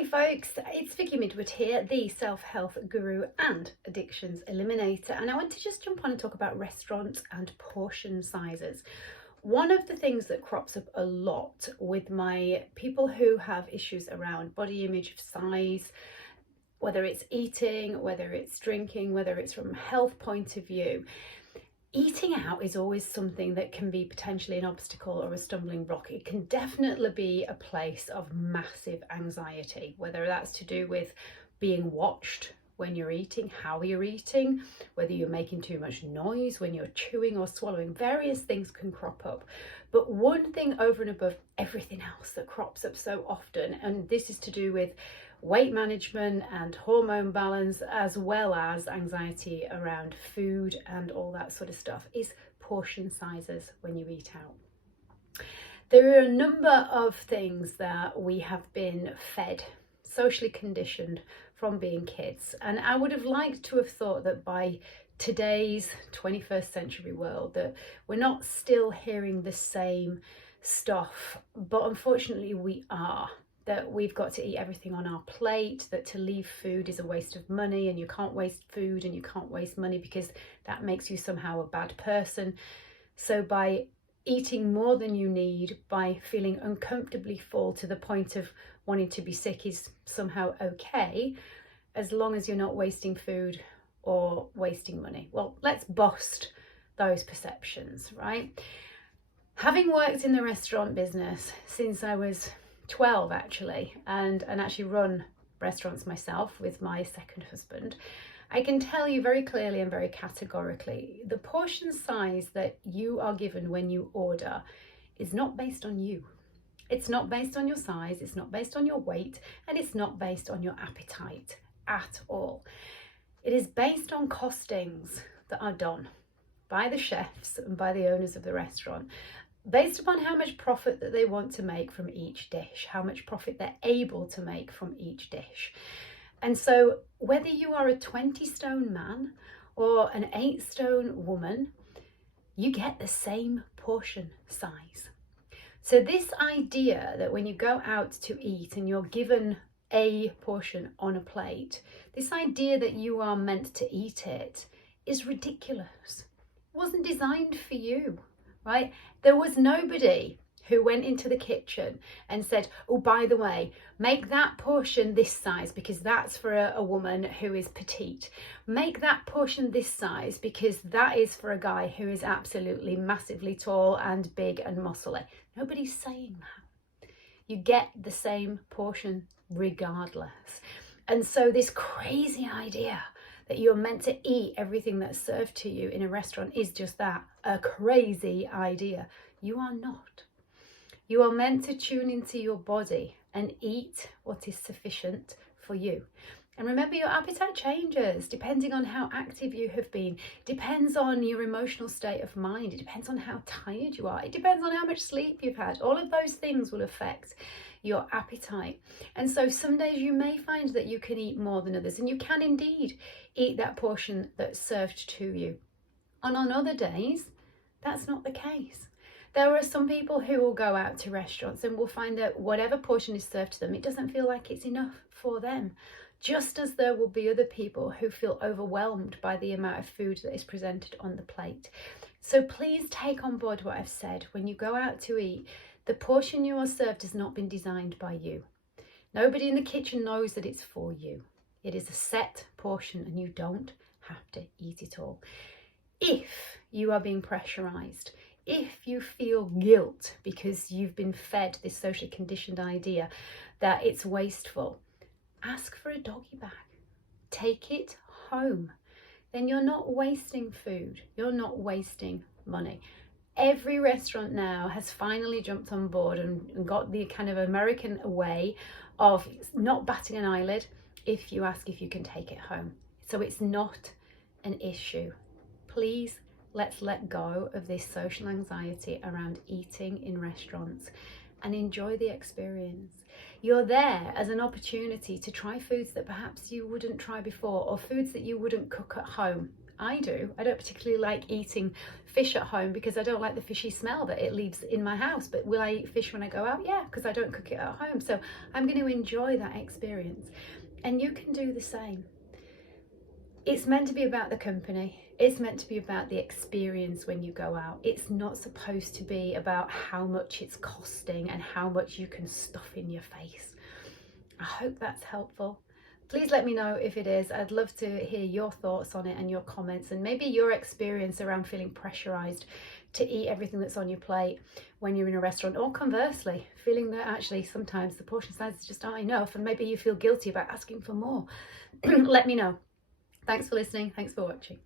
Hey folks, it's Vicky Midwood here, the self-help guru and addictions eliminator, and I want to just jump on and talk about restaurants and portion sizes. One of the things that crops up a lot with my people who have issues around body image, size, whether it's eating, whether it's drinking, whether it's from a health point of view, eating out is always something that can be potentially an obstacle or a stumbling block. It can definitely be a place of massive anxiety, whether that's to do with being watched when you're eating, how you're eating, whether you're making too much noise when you're chewing or swallowing. Various things can crop up. But one thing over and above everything else that crops up so often, and this is to do with weight management and hormone balance, as well as anxiety around food and all that sort of stuff, is portion sizes when you eat out. There are a number of things that we have been fed, socially conditioned from being kids, and I would have liked to have thought that by today's 21st century world that we're not still hearing the same stuff, but unfortunately we are. That we've got to eat everything on our plate, that to leave food is a waste of money, and you can't waste food and you can't waste money because that makes you somehow a bad person. So by eating more than you need, by feeling uncomfortably full to the point of wanting to be sick, is somehow okay, as long as you're not wasting food or wasting money. Well, let's bust those perceptions, right? Having worked in the restaurant business since I was 12 actually, and actually run restaurants myself with my second husband, I can tell you very clearly and very categorically, the portion size that you are given when you order is not based on you. It's not based on your size, it's not based on your weight, and it's not based on your appetite at all. It is based on costings that are done by the chefs and by the owners of the restaurant, based upon how much profit that they want to make from each dish, how much profit they're able to make from each dish. And so whether you are a 20-stone man or an 8-stone woman, you get the same portion size. So this idea that when you go out to eat and you're given a portion on a plate, this idea that you are meant to eat it is ridiculous. It wasn't designed for you. Right? There was nobody who went into the kitchen and said, oh, by the way, make that portion this size because that's for a woman who is petite. Make that portion this size because that is for a guy who is absolutely massively tall and big and muscly. Nobody's saying that. You get the same portion regardless. And so this crazy idea that you're meant to eat everything that's served to you in a restaurant is just that, a crazy idea. You are not. You are meant to tune into your body and eat what is sufficient for you. And remember, your appetite changes depending on how active you have been. It depends on your emotional state of mind. It depends on how tired you are. It depends on how much sleep you've had. All of those things will affect your appetite. And so some days you may find that you can eat more than others, and you can indeed eat that portion that's served to you. And on other days, that's not the case. There are some people who will go out to restaurants and will find that whatever portion is served to them, it doesn't feel like it's enough for them. Just as there will be other people who feel overwhelmed by the amount of food that is presented on the plate. So please take on board what I've said. When you go out to eat, the portion you are served has not been designed by you. Nobody in the kitchen knows that it's for you. It is a set portion and you don't have to eat it all. If you are being pressurized, if you feel guilt because you've been fed this socially conditioned idea that it's wasteful, ask for a doggy bag. Take it home. Then you're not wasting food. You're not wasting money. Every restaurant now has finally jumped on board and got the kind of American way of not batting an eyelid if you ask if you can take it home. So it's not an issue. Please, let's let go of this social anxiety around eating in restaurants and enjoy the experience. You're there as an opportunity to try foods that perhaps you wouldn't try before, or foods that you wouldn't cook at home. I do. I don't particularly like eating fish at home because I don't like the fishy smell that it leaves in my house. But will I eat fish when I go out? Yeah, because I don't cook it at home. So I'm going to enjoy that experience. And you can do the same. It's meant to be about the company. It's meant to be about the experience when you go out. It's not supposed to be about how much it's costing and how much you can stuff in your face. I hope that's helpful. Please let me know if it is. I'd love to hear your thoughts on it and your comments, and maybe your experience around feeling pressurized to eat everything that's on your plate when you're in a restaurant, or conversely, feeling that actually sometimes the portion sizes just aren't enough and maybe you feel guilty about asking for more. Let me know. Thanks for listening. Thanks for watching.